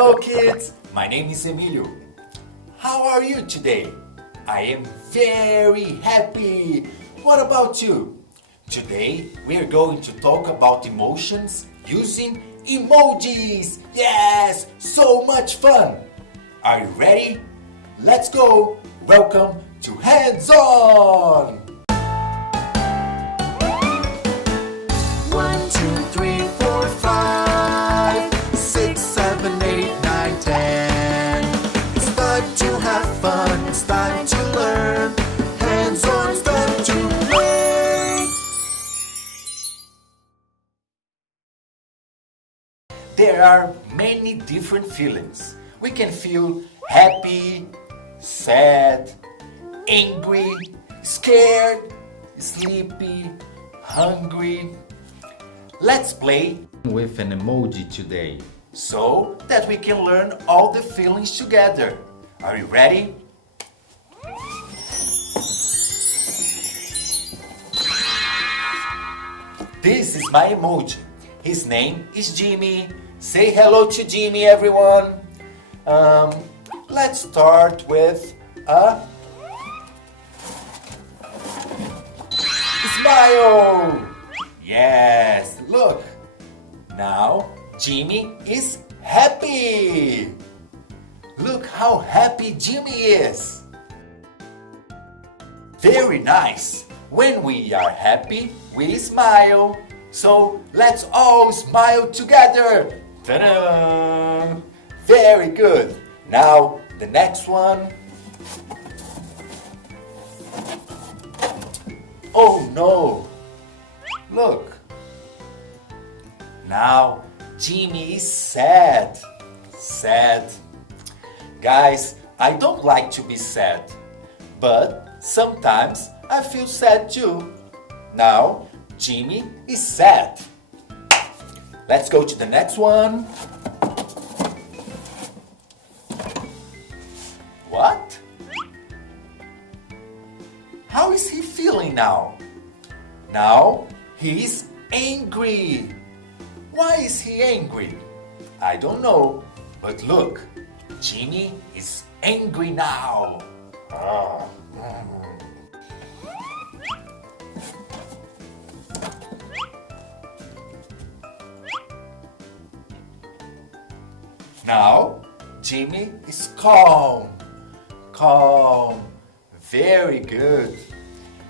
Hello kids, my name is Emilio. How are you today? I am very happy. What about you? Today we are going to talk about emotions using emojis. Yes, so much fun. Are you ready? Let's go. Welcome to Hands On. 1, 2, 3, 4, 5, 6, 7, 8, 9, 10. It's time to have fun. It's time to learn. Hands on, it's time to play. There are many different feelings. We can feel happy, sad, angry, scared, sleepy, hungry. Let's play with an emoji today so that we can learn all the feelings together. Are you ready? This is my emoji. His name is Jimmy. Say hello to Jimmy, everyone. Let's start with a smile. Yes, look. Now Jimmy is happy. Look how happy Jimmy is. Very nice. When we are happy, we smile. So let's all smile together. Ta-da! Very good. Now the next one. Oh no! Look. Now Jimmy is sad. Sad. Guys, I don't like to be sad, but sometimes I feel sad too. Now Jimmy is sad. Let's go to the next one. What? How is he feeling now? Now he's angry. Why is he angry? I don't know. But look, Jimmy is angry now. Now Jimmy is calm. Calm. Very good.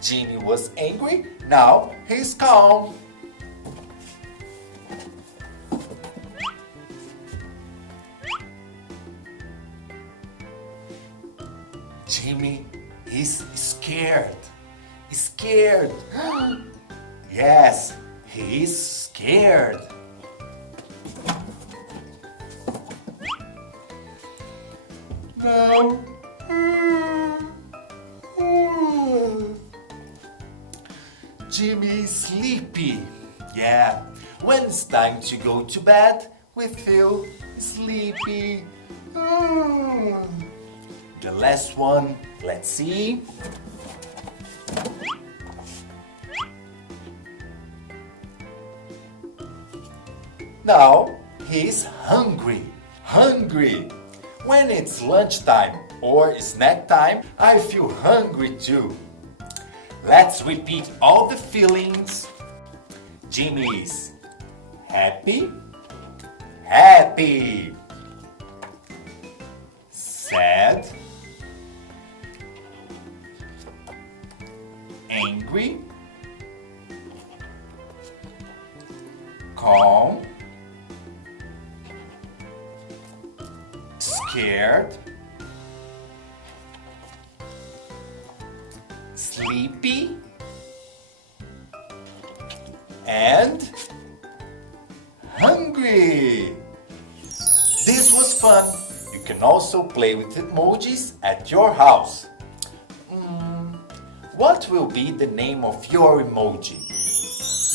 Jimmy was angry. Now he's calm. Jimmy is scared. Scared. Yes, he is scared. Now, Jimmy is sleepy. Yeah, when it's time to go to bed, we feel sleepy. The last one, let's see. Now he's hungry. Hungry. When it's lunchtime or snack time, I feel hungry too. Let's repeat all the feelings. Jimmy is happy, happy, sad, angry, calm, scared, sleepy, and hungry. This was fun. You can also play with emojis at your house. What will be the name of your emoji?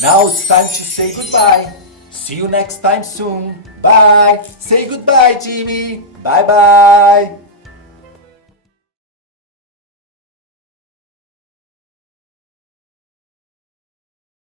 Now it's time to say goodbye. See you next time soon. Bye. Say goodbye, Jimmy. Bye-bye.